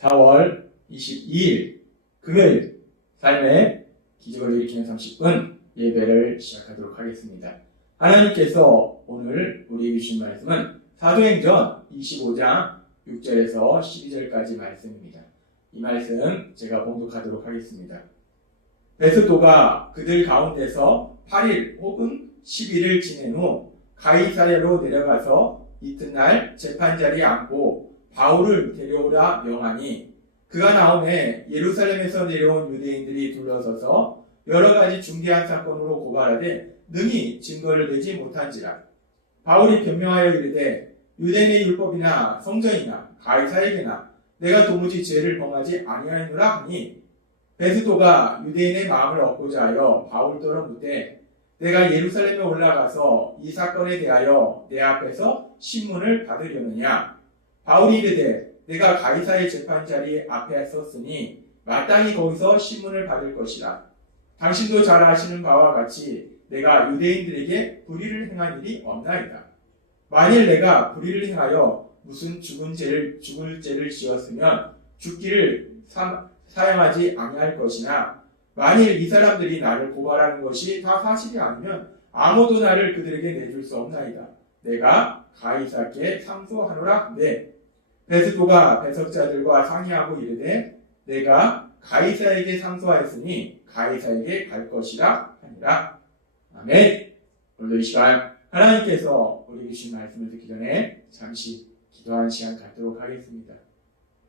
4월 22일 금요일 삶의 기적을 일으키는 30분 예배를 시작하도록 하겠습니다. 하나님께서 오늘 우리에게 주신 말씀은 사도행전 25장 6절에서 12절까지 말씀입니다. 이 말씀 제가 봉독하도록 하겠습니다. 베스도가 그들 가운데서 8일 혹은 10일을 지낸 후 가이사랴로 내려가서 이튿날 재판자리에 앉고 바울을 데려오라 명하니 그가 나오매 예루살렘에서 내려온 유대인들이 둘러서서 여러 가지 중대한 사건으로 고발하되 능히 증거를 내지 못한지라. 바울이 변명하여 이르되 유대인의 율법이나 성전이나 가이사에게나 내가 도무지 죄를 범하지 아니하노라 하니 베스도가 유대인의 마음을 얻고자 하여 바울더러 묻되 내가 예루살렘에 올라가서 이 사건에 대하여 내 앞에서 신문을 받으려느냐. 바울이 이르되 내가 가이사의 재판자리 앞에 섰으니 마땅히 거기서 신문을 받을 것이라. 당신도 잘 아시는 바와 같이 내가 유대인들에게 불의를 행한 일이 없나이다. 만일 내가 불의를 행하여 무슨 죽을 죄를 지었으면 죽기를 사용하지 아니할 것이나 만일 이 사람들이 나를 고발하는 것이 다 사실이 아니면 아무도 나를 그들에게 내줄 수 없나이다. 내가 가이사께 상소하노라. 네. 베스도가 배석자들과 상의하고 이르되 내가 가이사에게 상소하였으니 가이사에게 갈 것이라 하니라. 아멘. 오늘도 이 시간 하나님께서 우리에게 주신 말씀을 듣기 전에 잠시 기도하는 시간 갖도록 하겠습니다.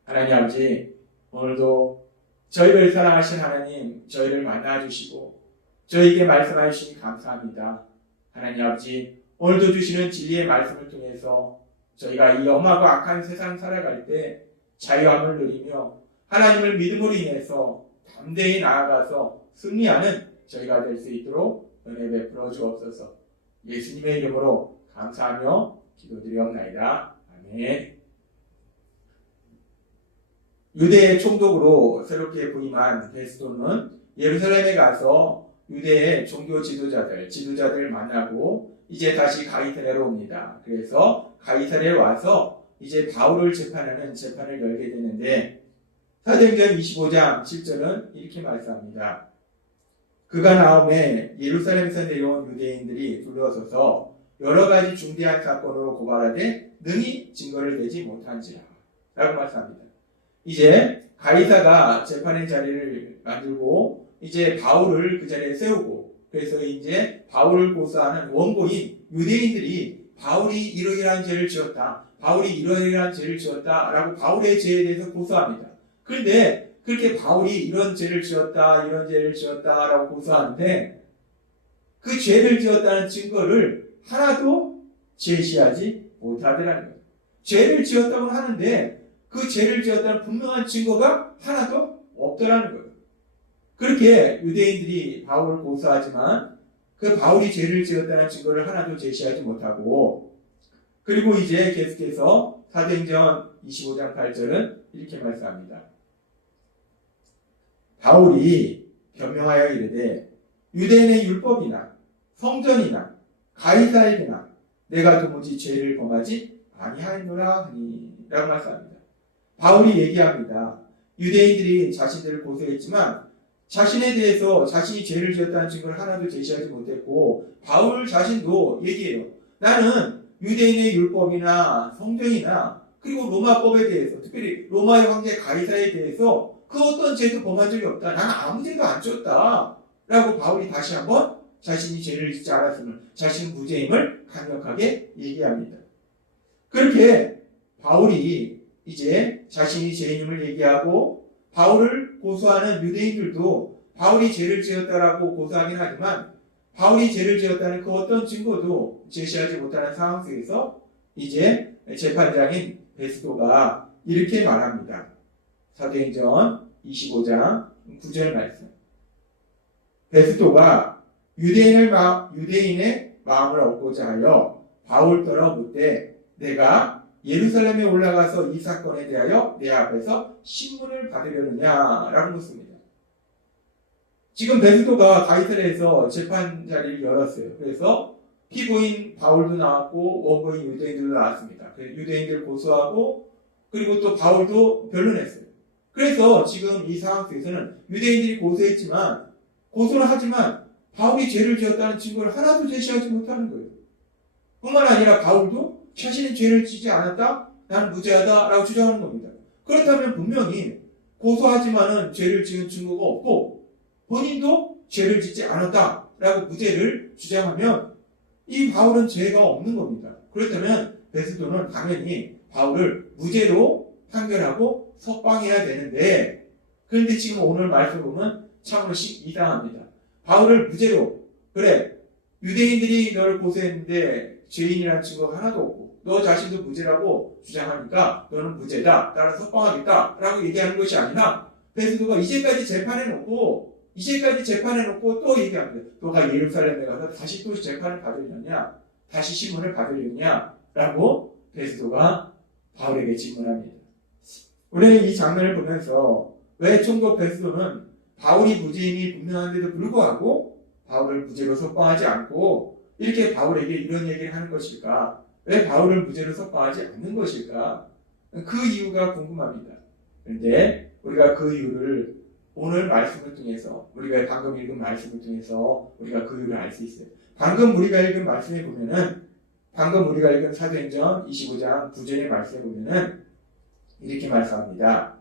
하나님 아버지, 오늘도 저희를 사랑하신 하나님, 저희를 만나주시고 저희에게 말씀하여 주시니 감사합니다. 하나님 아버지, 오늘도 주시는 진리의 말씀을 통해서 저희가 이 엄하고 악한 세상 살아갈 때 자유함을 누리며 하나님을 믿음으로 인해서 담대히 나아가서 승리하는 저희가 될 수 있도록 은혜 베풀어 주옵소서. 예수님의 이름으로 감사하며 기도드리옵나이다. 아멘. 유대의 총독으로 새롭게 부임한 베스도는 예루살렘에 가서 유대의 종교 지도자들 만나고 이제 다시 가이사랴로 옵니다. 그래서 가이사랴에 와서 이제 바울을 재판하는 재판을 열게 되는데 사도행전 25장 7절은 이렇게 말씀합니다. 그가 나오매 예루살렘에서 내려온 유대인들이 둘러서서 여러 가지 중대한 사건으로 고발하되 능히 증거를 내지 못한지라 라고 말씀합니다. 이제 가이사가 재판의 자리를 만들고 이제 바울을 그 자리에 세우고 그래서 이제 바울을 고소하는 원고인 유대인들이 바울이 이러이러한 죄를 지었다. 바울이 이러이러한 죄를 지었다라고 바울의 죄에 대해서 고소합니다. 그런데 그렇게 바울이 이런 죄를 지었다, 이런 죄를 지었다라고 고소하는데 그 죄를 지었다는 증거를 하나도 제시하지 못하더라는 거예요. 죄를 지었다고 하는데 그 죄를 지었다는 분명한 증거가 하나도 없더라는 거예요. 그렇게 유대인들이 바울을 고소하지만 그 바울이 죄를 지었다는 증거를 하나도 제시하지 못하고 그리고 이제 계속해서 사도행전 25장 8절은 이렇게 말씀합니다. 바울이 변명하여 이르되 유대인의 율법이나 성전이나 가이사에게나 내가 도무지 죄를 범하지 아니하노라 하니 라고 말씀합니다. 바울이 얘기합니다. 유대인들이 자신들을 고소했지만 자신에 대해서 자신이 죄를 지었다는 증거를 하나도 제시하지 못했고 바울 자신도 얘기해요. 나는 유대인의 율법이나 성전이나 그리고 로마법에 대해서 특별히 로마의 황제 가이사에 대해서 그 어떤 죄도 범한 적이 없다. 나는 아무 죄도 안 지었다. 라고 바울이 다시 한번 자신이 죄를 짓지 않았음을 자신의 무죄임을 강력하게 얘기합니다. 그렇게 바울이 이제 자신이 죄인임을 얘기하고 바울을 고소하는 유대인들도 바울이 죄를 지었다라고 고소하긴 하지만 바울이 죄를 지었다는 그 어떤 증거도 제시하지 못하는 상황 속에서 이제 재판장인 베스도가 이렇게 말합니다. 사도행전 25장 9절 말씀. 베스도가 유대인의 마음을 얻고자 하여 바울더러 묻되 내가 예루살렘에 올라가서 이 사건에 대하여 내 앞에서 신문을 받으려느냐라고 묻습니다. 지금 베스도가 가이사랴에서 재판 자리를 열었어요. 그래서 피고인 바울도 나왔고 원고인 유대인들도 나왔습니다. 유대인들 고소하고 그리고 또 바울도 변론했어요. 그래서 지금 이 상황 속에서는 유대인들이 고소는 하지만 바울이 죄를 지었다는 증거를 하나도 제시하지 못하는 거예요. 뿐만 아니라 바울도 자신이 죄를 지지 않았다, 나는 무죄하다라고 주장하는 겁니다. 그렇다면 분명히 고소하지만은 죄를 지은 증거가 없고 본인도 죄를 짓지 않았다라고 무죄를 주장하면 이 바울은 죄가 없는 겁니다. 그렇다면 베스도는 당연히 바울을 무죄로 판결하고 석방해야 되는데, 그런데 지금 오늘 말씀 보면 참으로 이상합니다. 바울을 무죄로, 그래 유대인들이 너를 고소했는데 죄인이라는 증거가 하나도 없고 너 자신도 무죄라고 주장하니까 너는 무죄다, 나를 석방하겠다 라고 얘기하는 것이 아니라 베스도가 이제까지 재판해놓고 또 얘기합니다. 너가 예루살렘에 가서 다시 또 재판을 받으려냐, 다시 신문을 받으려냐 라고 베스도가 바울에게 질문합니다. 우리는 이 장면을 보면서 왜 총독 베스도는 바울이 무죄임이 분명한데도 불구하고 바울을 무죄로 석방하지 않고 이렇게 바울에게 이런 얘기를 하는 것일까? 왜 바울을 무죄로 석방하지 않는 것일까? 그 이유가 궁금합니다. 그런데 우리가 그 이유를 오늘 말씀을 통해서, 우리가 방금 읽은 말씀을 통해서 우리가 그 이유를 알 수 있어요. 방금 우리가 읽은 말씀에 보면은, 방금 우리가 읽은 사도행전 25장 9절의 말씀에 보면은 이렇게 말씀합니다.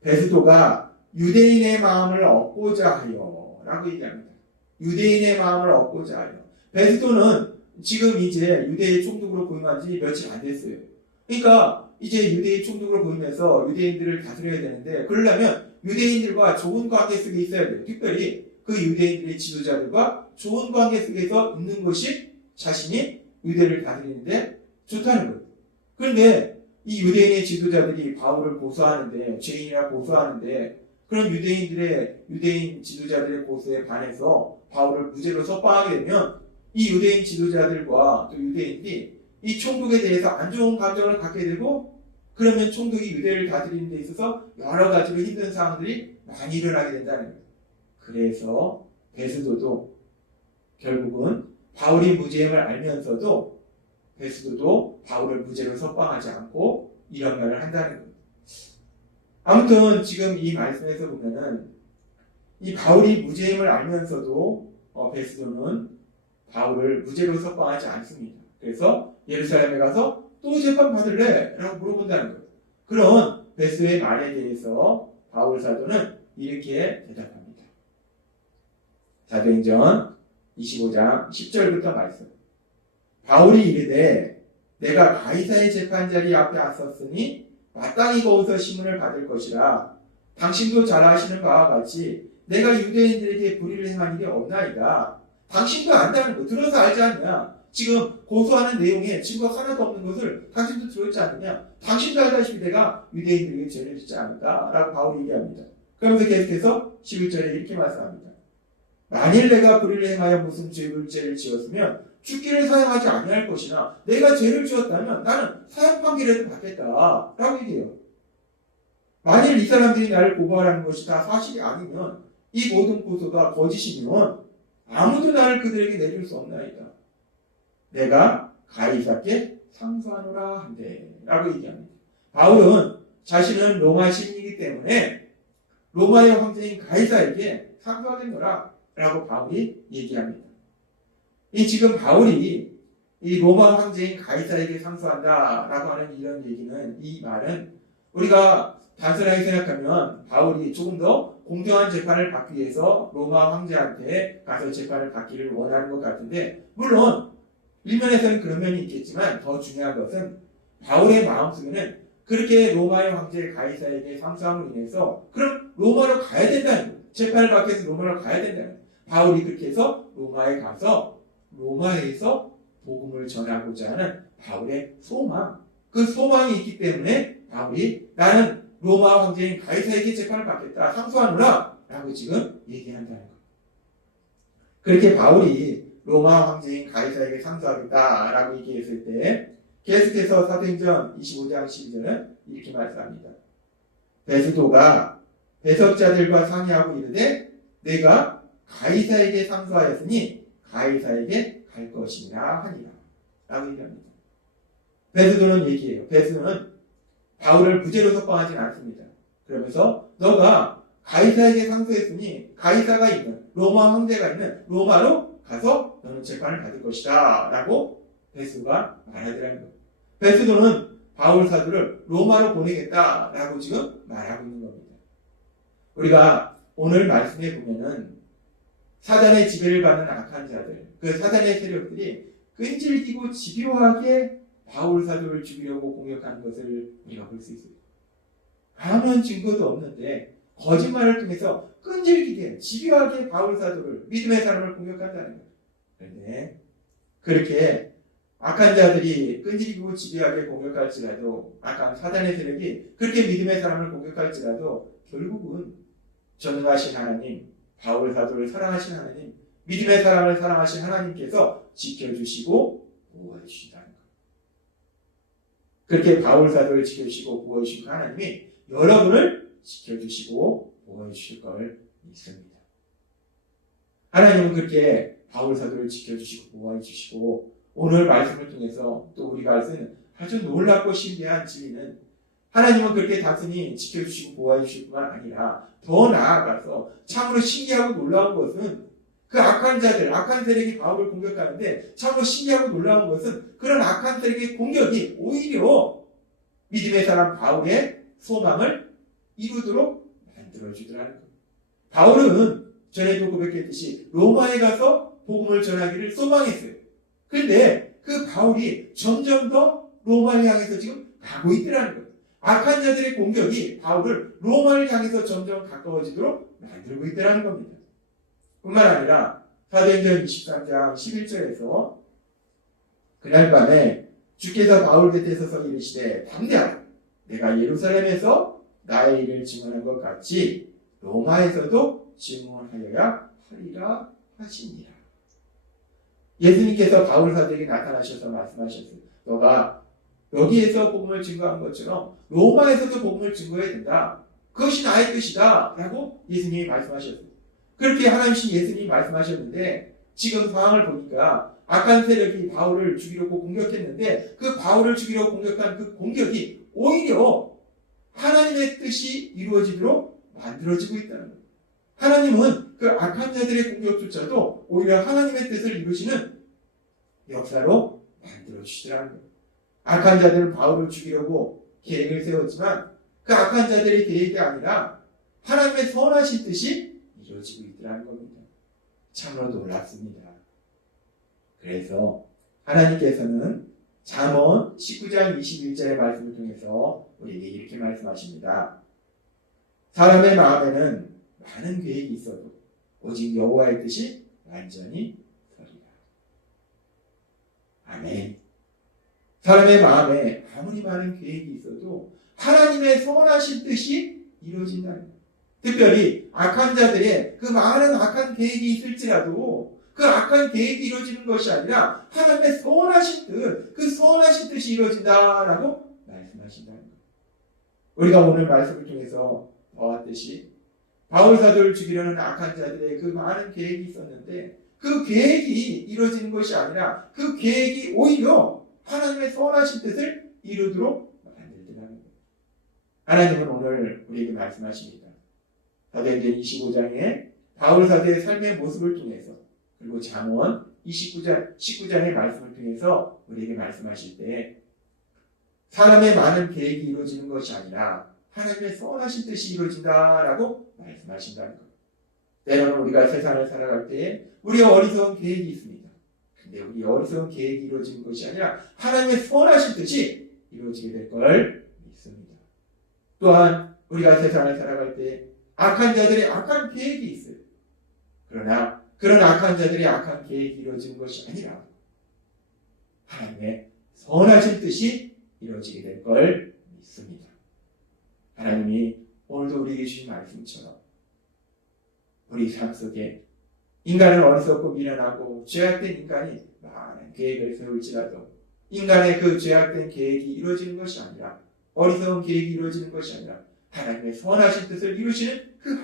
베스도가 유대인의 마음을 얻고자 하여 라고 얘기합니다. 유대인의 마음을 얻고자 하여. 베스도는 지금 이제 유대의 총독으로 부임한 지 며칠 안 됐어요. 그러니까 이제 유대의 총독으로 부임해서 유대인들을 다스려야 되는데, 그러려면 유대인들과 좋은 관계 속에 있어야 돼요. 특별히 그 유대인들의 지도자들과 좋은 관계 속에서 있는 것이 자신이 유대를 다스리는데 좋다는 거예요. 그런데 이 유대인의 지도자들이 바울을 고소하는데, 죄인이라 고소하는데, 그런 유대인 지도자들의 고소에 반해서 바울을 무죄로 석방하게 되면 이 유대인 지도자들과 또 유대인들이 이 총독에 대해서 안 좋은 감정을 갖게 되고, 그러면 총독이 유대를 다스리는 데 있어서 여러 가지로 힘든 상황들이 많이 일어나게 된다는 거예요. 그래서 베스도도 결국은 바울이 무죄임을 알면서도 베스도도 바울을 무죄로 석방하지 않고 이런 말을 한다는 거예요. 아무튼 지금 이 말씀에서 보면은 이 바울이 무죄임을 알면서도 베스도는 바울을 무죄로 석방하지 않습니다. 그래서 예루살렘에 가서 또 재판 받을래? 라고 물어본다는 거예요. 그런 베스도의 말에 대해서 바울 사도는 이렇게 대답합니다. 사도행전 25장 10절부터 말씀. 바울이 이르되 내가 가이사의 재판자리 앞에 왔었으니 마땅히 거기서 심문을 받을 것이라. 당신도 잘 아시는 바와 같이 내가 유대인들에게 불의를 행한 일이 없나이다. 당신도 안다는 거, 들어서 알지 않느냐? 지금 고소하는 내용에 증거가 하나도 없는 것을 당신도 들었지 않느냐? 당신도 알다시피 내가 유대인들에게 죄를 짓지 않았다 라고 바울이 얘기합니다. 그러면서 계속해서 11절에 이렇게 말씀합니다. 만일 내가 불의를 행하여 무슨 죄를 지었으면 죽기를 사용하지 아니할 것이나 내가 죄를 지었다면 나는 사형 판결에도 받겠다 라고 얘기해요. 만일 이 사람들이 나를 고발하는 것이 다 사실이 아니면, 이 모든 고소가 거짓이면 아무도 나를 그들에게 내줄 수 없나이다. 내가 가이사께 상소하노라 한대 라고 얘기합니다. 바울은 자신은 로마 시민이기 때문에 로마의 황제인 가이사에게 상소하겠노라 라고 바울이 얘기합니다. 이 지금 바울이 이 로마 황제인 가이사에게 상소한다 라고 하는 이런 얘기는, 이 말은 우리가 단순하게 생각하면 바울이 조금 더 공정한 재판을 받기 위해서 로마 황제한테 가서 재판을 받기를 원하는 것 같은데, 물론 일면에서는 그런 면이 있겠지만 더 중요한 것은 바울의 마음속에는 그렇게 로마의 황제 가이사에게 상소함으로 인해서 그럼 로마로 가야 된다는 거예요. 재판을 받기 위해서 로마로 가야 된다는 거예요. 바울이 그렇게 해서 로마에 가서 로마에서 복음을 전하고자 하는 바울의 소망, 그 소망이 있기 때문에 바울이 나는 로마 황제인 가이사에게 재판을 받겠다, 상소하노라 라고 지금 얘기한다는 거예요. 그렇게 바울이 로마 황제인 가이사에게 상소하겠다 라고 얘기했을 때 계속해서 사도행전 25장 12절은 이렇게 말씀합니다. 베스도가 배석자들과 상의하고 이르되 내가 가이사에게 상소하였으니 가이사에게 갈 것이니라 하니라 라고 얘기합니다. 베스도는 얘기해요. 베스도는 바울을 무죄로 석방하지는 않습니다. 그러면서 너가 가이사에게 상소했으니 가이사가 있는 로마 황제가 있는 로마로 가서 너는 재판을 받을 것이다 라고 베스도가 말하더라는 거예요. 베스도는 바울 사도를 로마로 보내겠다라고 지금 말하고 있는 겁니다. 우리가 오늘 말씀에 보면은 사단의 지배를 받는 악한 자들, 그 사단의 세력들이 끈질기고 집요하게 바울 사도를 죽이려고 공격하는 것을 우리가 볼 수 있어요. 아무런 증거도 없는데 거짓말을 통해서 끈질기게 집요하게 바울 사도를 믿음의 사람을 공격한다는 거예요. 그런데 그렇게 악한 자들이 끈질기고 집요하게 공격할지라도 악한 사단의 세력이 그렇게 믿음의 사람을 공격할지라도 결국은 전능하신 하나님, 바울 사도를 사랑하신 하나님, 믿음의 사람을 사랑하신 하나님께서 지켜주시고 보호해 주신다는 거예요. 그렇게 바울 사도를 지켜주시고 보호해 주신 하나님이 여러분을 지켜주시고 보호해 주실 걸 믿습니다. 하나님은 그렇게 바울 사도를 지켜주시고 보호해 주시고 오늘 말씀을 통해서 또 우리가 알 수 있는 아주 놀랍고 신비한 진리는 하나님은 그렇게 단순히 지켜주시고 보호해 주실 뿐만 아니라 더 나아가서 참으로 신기하고 놀라운 것은 그 악한 자들, 악한 세력이 바울을 공격하는데 참으로 신기하고 놀라운 것은 그런 악한 세력의 공격이 오히려 믿음의 사람 바울의 소망을 이루도록 만들어주더라는 거예요. 바울은 전에도 고백했듯이 로마에 가서 복음을 전하기를 소망했어요. 그런데 그 바울이 점점 더 로마를 향해서 지금 가고 있더라는 거예요. 악한 자들의 공격이 바울을 로마를 향해서 점점 가까워지도록 만들고 있더라는 겁니다. 뿐만 아니라 사도행전 23장 11절에서 그날 밤에 주께서 바울 곁에 서서 이르시되 담대하라 내가 예루살렘에서 나의 일을 증언한 것 같이 로마에서도 증언하여야 하리라 하시니라. 예수님께서 바울 사도에게 나타나셔서 말씀하셨어요. 너가 여기에서 복음을 증거한 것처럼 로마에서도 복음을 증거해야 된다. 그것이 나의 뜻이다 라고 예수님이 말씀하셨어요. 그렇게 하나님신 예수님이 말씀하셨는데 지금 상황을 보니까 악한 세력이 바울을 죽이려고 공격했는데 그 바울을 죽이려고 공격한 그 공격이 오히려 하나님의 뜻이 이루어지도록 만들어지고 있다는 거예요. 하나님은 그 악한 자들의 공격조차도 오히려 하나님의 뜻을 이루시는 역사로 만들어주시더라는 거예요. 악한 자들은 바울을 죽이려고 계획을 세웠지만 그 악한 자들의 계획이 아니라 하나님의 선하신 뜻이 이루어지고 있더라는 겁니다. 참으로 놀랍습니다. 그래서 하나님께서는 잠언 19장 21절의 말씀을 통해서 우리에게 이렇게 말씀하십니다. 사람의 마음에는 많은 계획이 있어도 오직 여호와의 뜻이 완전히 서리라. 아멘. 사람의 마음에 아무리 많은 계획이 있어도 하나님의 선하신 뜻이 이루어진다는 거예요. 특별히 악한 자들의 그 많은 악한 계획이 있을지라도 그 악한 계획이 이루어지는 것이 아니라 하나님의 선하신 뜻, 그 선하신 뜻이 이루어진다라고 말씀하신다는 거예요. 우리가 오늘 말씀을 통해서 보았듯이 바울 사도를 죽이려는 악한 자들의 그 많은 계획이 있었는데 그 계획이 이루어지는 것이 아니라 그 계획이 오히려 하나님의 선하신 뜻을 이루도록 만들더라는 거예요. 하나님은 오늘 우리에게 말씀하십니다. 사도행전 25장에 바울 사도의 삶의 모습을 통해서 그리고 잠언 19장의 말씀을 통해서 우리에게 말씀하실 때 사람의 많은 계획이 이루어지는 것이 아니라 하나님의 선하신 뜻이 이루어진다라고 말씀하신다는 것. 때로는 우리가 세상을 살아갈 때 우리의 어리석은 계획이 있습니다. 근데 우리 어리석은 계획이 이루어지는 것이 아니라 하나님의 선하신 뜻이 이루어지게 될 걸 믿습니다. 또한 우리가 세상을 살아갈 때 악한 자들의 악한 계획이 있어요. 그러나 그런 악한 자들의 악한 계획이 이루어지는 것이 아니라 하나님의 선하신 뜻이 이루어지게 될 걸 믿습니다. 하나님이 오늘도 우리에게 주신 말씀처럼 우리 삶 속에 인간은 어리석고 미련하고 죄악된 인간이 많은 계획을 세울지라도 인간의 그 죄악된 계획이 이루어지는 것이 아니라 어리석은 계획이 이루어지는 것이 아니라 하나님의 선하신 뜻을 이루시는 그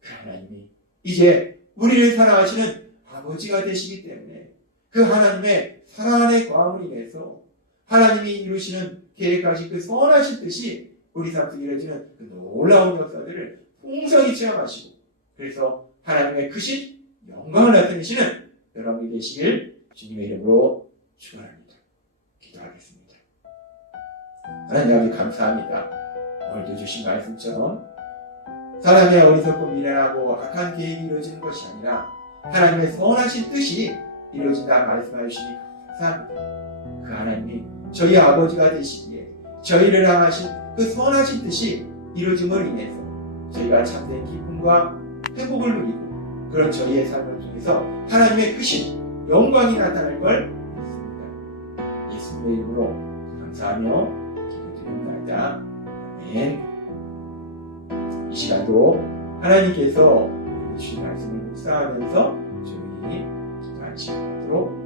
하나님이 이제 우리를 사랑하시는 아버지가 되시기 때문에 그 하나님의 사랑 안에 거함을 인해서 하나님이 이루시는 계획하신 그 선하신 뜻이 우리 삶 속에 이루어지는 그 놀라운 역사들을 풍성히 체험하시고 그래서 하나님의 크신 영광을 나타내시는 여러분이 되시길 주님의 이름으로 축원합니다. 기도하겠습니다. 하나님 아버지 감사합니다. 오늘도 주신 말씀처럼 사람의 어리석고 미련하고 악한 계획이 이루어지는 것이 아니라 하나님의 선하신 뜻이 이루어진다 말씀하여 주시니 감사합니다. 그 하나님이 저희 아버지가 되시기에 저희를 향하신 그 선하신 뜻이 이루어짐을 인해서 저희가 참된 기쁨과 행복을 누리고 그런 저희의 삶을 통해서 하나님의 크신 영광이 나타날 걸 믿습니다. 예수님의 이름으로 감사하며 기도드립니다. 아멘. 이 시간도 하나님께서 주신 말씀을 묵상하면서 조용히 기도하는 시간 갖도록